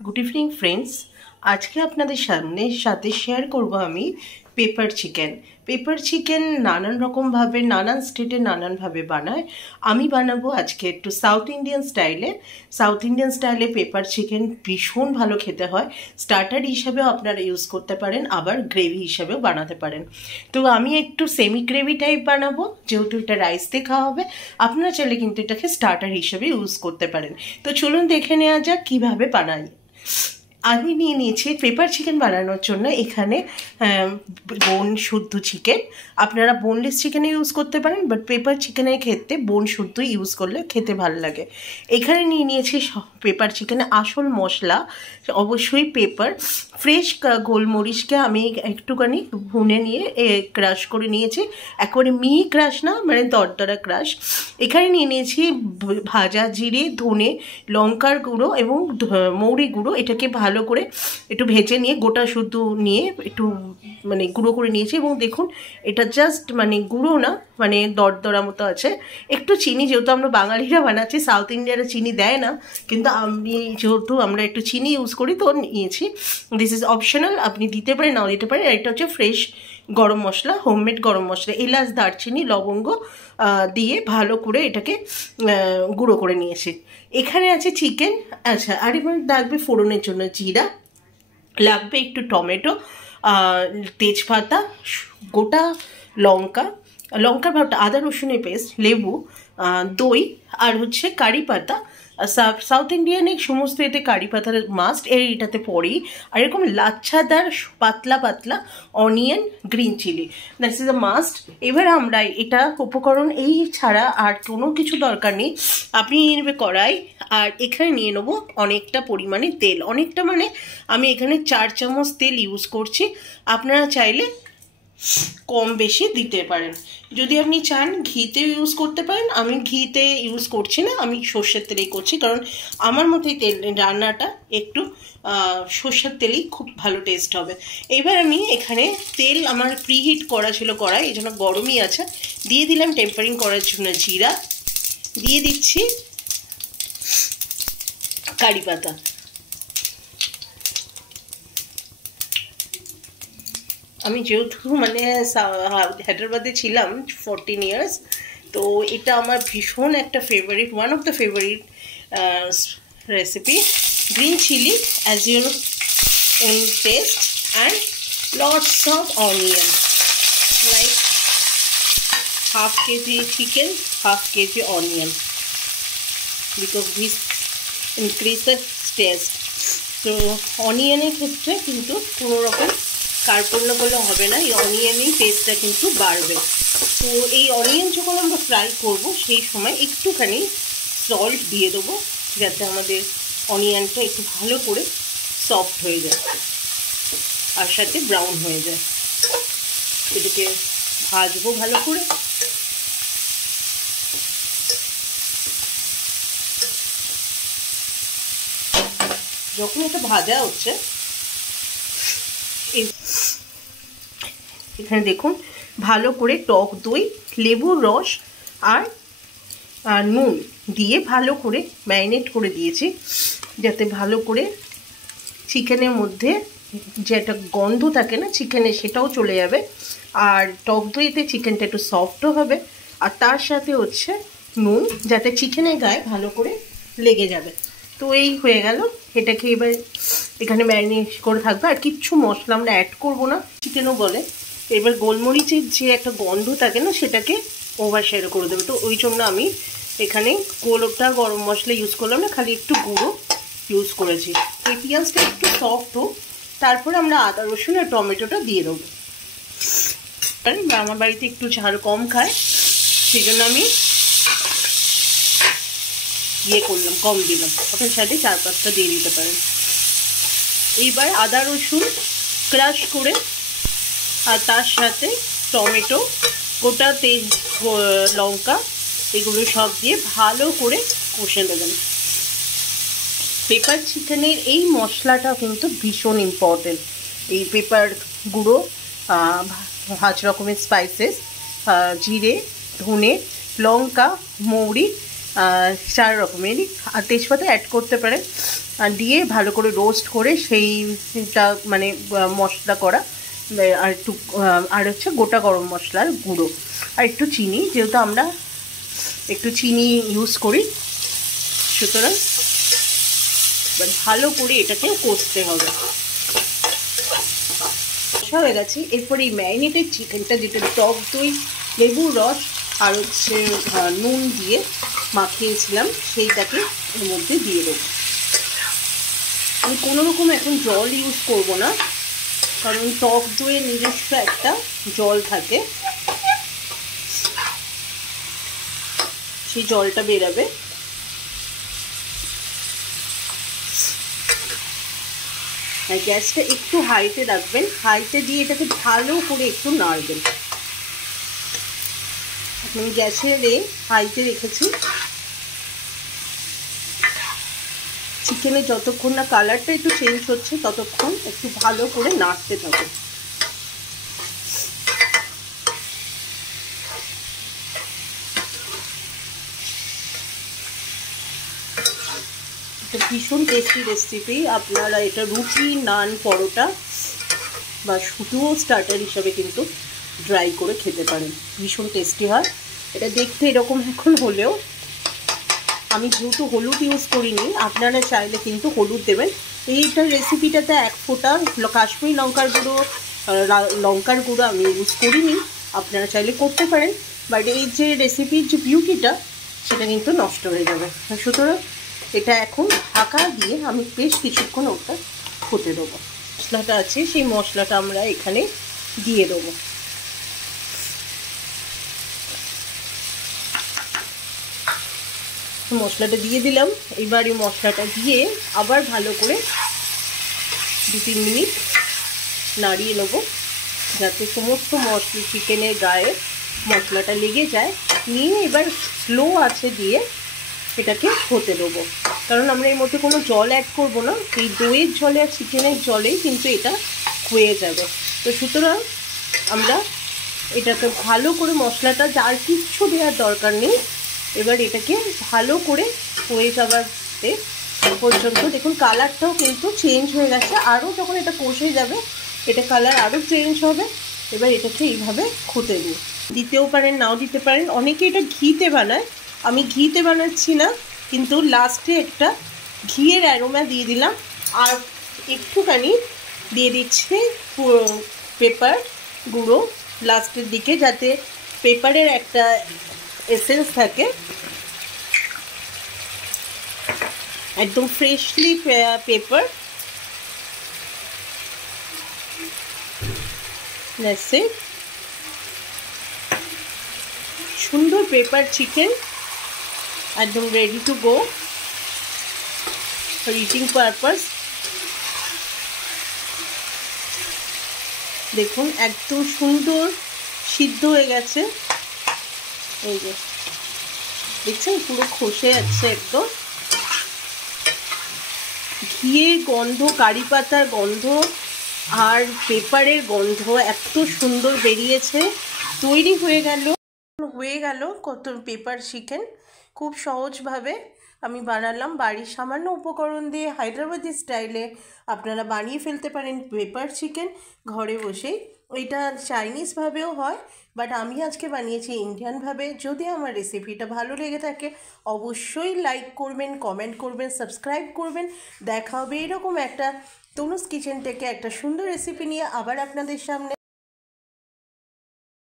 Good evening friends. আজকে আপনাদের সাথে শেয়ার করব আমি পেপার চিকেন নানান রকমভাবে নানান স্টেটে নানানভাবে বানায়। আমি বানাবো আজকে একটু সাউথ ইন্ডিয়ান স্টাইলে পেপার চিকেন। ভীষণ ভালো খেতে হয়। স্টার্টার হিসাবেও আপনারা ইউজ করতে পারেন, আবার গ্রেভি হিসাবেও বানাতে পারেন। তো আমি একটু সেমি গ্রেভি টাইপ বানাবো, যেহেতু এটা রাইস দিয়ে খাওয়া হবে। আপনারা চাইলে কিন্তু এটাকে স্টার্টার হিসেবে ইউজ করতে পারেন। তো চলুন দেখে নেওয়া যাক কীভাবে বানাই। আমি নিয়ে নিয়েছি পেপার চিকেন বানানোর জন্য এখানে বোন শুদ্ধ চিকেন। আপনারা বোনলেস চিকেনে ইউজ করতে পারেন, বাট পেপার চিকেনের ক্ষেত্রে বোন শুদ্ধ ইউজ করলে খেতে ভালো লাগে। এখানে নিয়ে নিয়েছি পেপার চিকেনে আসল মশলা, অবশ্যই পেপার, ফ্রেশ গোলমরিচকে আমি একটুখানি ভুনে নিয়ে ক্রাশ করে নিয়েছি। একেবারে মিহি ক্রাশ না, মানে দরদরা ক্রাশ। এখানে নিয়ে নিয়েছি ভাজা জিরে, ধনে, লঙ্কার গুঁড়ো এবং মৌরি গুঁড়ো। এটাকে ভালো করে একটু ভেজে নিয়ে গোটা শুদ্ধ নিয়ে একটু মানে গুঁড়ো করে নিয়েছি। এবং দেখুন এটা জাস্ট মানে গুঁড়ো না, মানে দরদরা মতো আছে। একটু চিনি, যেহেতু আমরা বাঙালিরা বানাচ্ছি, সাউথ ইন্ডিয়ারা চিনি দেয় না, কিন্তু যেহেতু আমরা একটু চিনি ইউজ করি তো নিয়েছি। দিস ইজ অপশনাল, আপনি দিতে পারেন নাও দিতে পারেন। এটা হচ্ছে ফ্রেশ গরম মশলা, হোমমেড গরম মশলা, এলাচ, দারচিনি, লবঙ্গ দিয়ে ভালো করে এটাকে গুঁড়ো করে নিয়েছি। এখানে আছে চিকেন। আচ্ছা, আর এবার লাগবে ফোড়নের জন্য জিরা, লাগবে একটু টমেটো, তেজপাতা, গোটা লঙ্কার ভাবটা, আদা রসুনের পেস্ট, লেবু, দই, আর হচ্ছে কারি পাতা। সাউথ ইন্ডিয়ানে সমস্ত এতে কারি পাতার মাস্ট, এইটাতে পড়েই। আর এরকম লাচ্ছাদার পাতলা পাতলা onion, green chilli, that's is a must. এবার আমরা এটা উপকরণ এই ছাড়া আর কোনো কিছু দরকার নেই। আপনি নিয়ে নেবে কড়াই, আর এখানে নিয়ে নেবো অনেকটা পরিমাণে তেল। অনেকটা মানে আমি এখানে 4 চামচ তেল ইউজ করছি। আপনারা চাইলে কম বেশি দিতে পারেন। যদি আপনি চান ঘিতে ইউজ করতে পারেন। আমি ঘিতে ইউজ করছি না, আমি সর্ষের তেলেই করছি, কারণ আমার মতে তেল রান্নাটা একটু সর্ষের তেলেই খুব ভালো টেস্ট হবে। এবার আমি এখানে তেল আমার প্রিহিট করা ছিল কড়াই, এই জন্য গরমই আছে। দিয়ে দিলাম টেম্পারিং করার জন্য জিরা, দিয়ে দিচ্ছি কারি পাতা। আমি যেহেতু মানে হায়দ্রাবাদে ছিলাম 14 ইয়ার্স, তো এটা আমার ভীষণ একটা favourite, one of the favourite recipe. Green chilli as your own taste, and lots of onion, like half kg chicken, half kg onion, because this increase the taste. তো অনিয়নের ক্ষেত্রে কিন্তু কোনো রকম কার্পণ্য করলে হবে না, এই অনিয়নেই টেস্টটা কিন্তু বাড়বে। তো এই অনিয়ন যখন আমরা ফ্রাই করব সেই সময় একটুখানি সল্ট দিয়ে দেবো, যাতে আমাদের অনিয়নটা একটু ভালো করে সফট হয়ে যায় আর সাথে ব্রাউন হয়ে যায়। এটাকে ভাজবো ভালো করে। যখন এটা ভাজা হচ্ছে, এখানে দেখুন ভালো করে টক দই, লেবুর রস আর নুন দিয়ে ভালো করে ম্যারিনেট করে দিয়েছি, যাতে ভালো করে চিকেনের মধ্যে যে একটা গন্ধ থাকে না চিকেনে, সেটাও চলে যাবে। আর টক দইতে চিকেনটা একটু সফটও হবে। আর তার সাথে হচ্ছে নুন, যাতে চিকেনের গায়ে ভালো করে লেগে যাবে। তো এই হয়ে গেল। এটাকে এবার এখানে ম্যারিনেট করে থাকবে, আর কিচ্ছু মশলা আমরা অ্যাড করবো না, চিকেনও বলে। এবার গোলমরিচের যে একটা গন্ধ থাকে না, সেটাকে ওভারশ্যাডো করে দেবে। তো ওই জন্য আমি এখানে গোলটা গরম মশলা ইউজ করলাম না, খালি একটু গুঁড়ো ইউজ করেছি। এই পেঁয়াজটা একটু সফট হোক, তারপরে আমরা আদা রসুন আর টমেটোটা দিয়ে দেবো। আমার বাড়িতে একটু ঝাল কম খায়, সেই জন্য আমি করলাম, কম দিলাম। ওটার সাথে 4-5টা দিয়ে দিতে পারেন। এইবার আদা রসুন ক্রাশ করে, আর তার সাথে টমেটো, গোটা তেজ, লঙ্কা, এগুলো সব দিয়ে ভালো করে কষে দেবেন। পেপার চিকেনের এই মশলাটা কিন্তু ভীষণ ইম্পর্টেন্ট। এই পেপার গুঁড়ো, 5 রকমের স্পাইসেস, জিরে, ধনে, লঙ্কা, মৌরি, চার রকমেরই, আর তেজপাতা অ্যাড করতে পারেন, আর দিয়ে ভালো করে রোস্ট করে সেইটা মানে মশলা করা, আর একটু আর হচ্ছে গোটা গরম মশলার গুঁড়ো আর একটু চিনি, যেহেতু আমরা একটু চিনি ইউজ করি, সুতরাং ভালো করে এটাকে কষতে হবে। হয়ে গেছে। এরপর এই ম্যারিনেটেড চিকেনটা, যেটা টক দই, লেবুর রস আর হচ্ছে নুন দিয়ে মাখিয়েছিলাম, সেইটাকে এর মধ্যে দিয়ে দেবো। আমি কোনো রকম এখন জল ইউজ করব না, কারণ টক দইয়ের নিজস্ব একটা জল থাকে, সেই জলটা বেরাবে। আর গ্যাসটা একটু হাইতে রাখবেন, হাইতে দিয়ে এটাকে ভালো করে একটু নাড়বেন। আমি গ্যাসের হাইতে রেখেছি। চিকেনে যতক্ষণ না কালারটা একটু চেঞ্জ হচ্ছে ততক্ষণ একটু ভালো করে নাড়তে থাকবে। এটা ভীষণ টেস্টি রেসিপি। আপনারা এটা রুটি, নান, পরোটা বা শুধুও স্টার্টার হিসাবে কিন্তু ড্রাই করে খেতে পারেন, ভীষণ টেস্টি হয়। এটা দেখতে এরকম এখন হলেও, আমি যেহেতু হলুদ ইউজ করিনি, আপনারা চাইলে কিন্তু হলুদ দেবেন। এইটার রেসিপিটাতে এক ফোঁটা কাশ্মীরি লঙ্কার গুঁড়ো আমি ইউজ করিনি, আপনারা চাইলে করতে পারেন, বাট এই যে রেসিপির যে বিউটিটা সেটা কিন্তু নষ্ট হয়ে যাবে। সুতরাং এটা এখন ঢাকা দিয়ে আমি বেশ কিছুক্ষণ ওটা হতে দেবো। মশলাটা আছে, সেই মশলাটা আমরা এখানে দিয়ে দেবো। মশলাটা দিয়ে দিলাম। এবার এই মশলাটা দিয়ে আবার ভালো করে 2-3 মিনিট নাড়িয়ে নেব, যাতে সমস্ত মশলা চিকেনের গায়ে মশলাটা লেগে যায়। নিয়ে এবার স্লো আঁচে দিয়ে এটাকে হতে দেবো, কারণ আমরা এর মধ্যে কোনো জল অ্যাড করব না, এই দইয়ের জলে আর চিকেনের জলেই কিন্তু এটা হয়ে যাবে। তো সুতরাং আমরা এটাকে ভালো করে, মশলাটা যার কিচ্ছু দেওয়ার দরকার নেই, এবার এটাকে ভালো করে হয়ে যাবার পর্যন্ত, দেখুন কালারটাও কিন্তু চেঞ্জ হয়ে গেছে। আরও যখন এটা কষে যাবে এটা কালার আরও চেঞ্জ হবে। এবার এটাকে এইভাবে হতে দিই, দিতেও পারেন নাও দিতে পারেন, অনেকে এটা ঘিতে বানায়, আমি ঘিতে বানাচ্ছি না, কিন্তু লাস্টে একটা ঘিয়ের অ্যারোমা দিয়ে দিলাম। আর একটুখানি দিয়ে দিচ্ছি পেপার গুঁড়ো লাস্টের দিকে, যাতে পেপারের একটা এসেন্স থাকে। একদম ফ্রেশলি পেপার, সুন্দর পেপার চিকেন একদম ready to go for eating purpose. দেখুন একদম সুন্দর সিদ্ধ হয়ে গেছে, এই যে দেখছেন পুরো খসে যাচ্ছে একদম। ঘিয়ের গন্ধ, কারি পাতার গন্ধ আর পেপারের গন্ধ এত সুন্দর বেরিয়েছে। তৈরি হয়ে গেল কত পেপার চিকেন। খুব সহজভাবে আমি বানালাম, বাড়ির সামান্য উপকরণ দিয়ে হায়দ্রাবাদি স্টাইলে আপনারা বানিয়ে ফেলতে পারেন পেপার চিকেন ঘরে বসেই। এটা চাইনিজভাবেও হয়, বাট আমি আজকে বানিয়েছি ইন্ডিয়ানভাবে। যদি আমার রেসিপিটা ভালো লেগে থাকে অবশ্যই লাইক করবেন, কমেন্ট করবেন, সাবস্ক্রাইব করবেন। দেখা হবে এরকম একটা তনুজ কিচেন থেকে একটা সুন্দর রেসিপি নিয়ে আবার আপনাদের সামনে।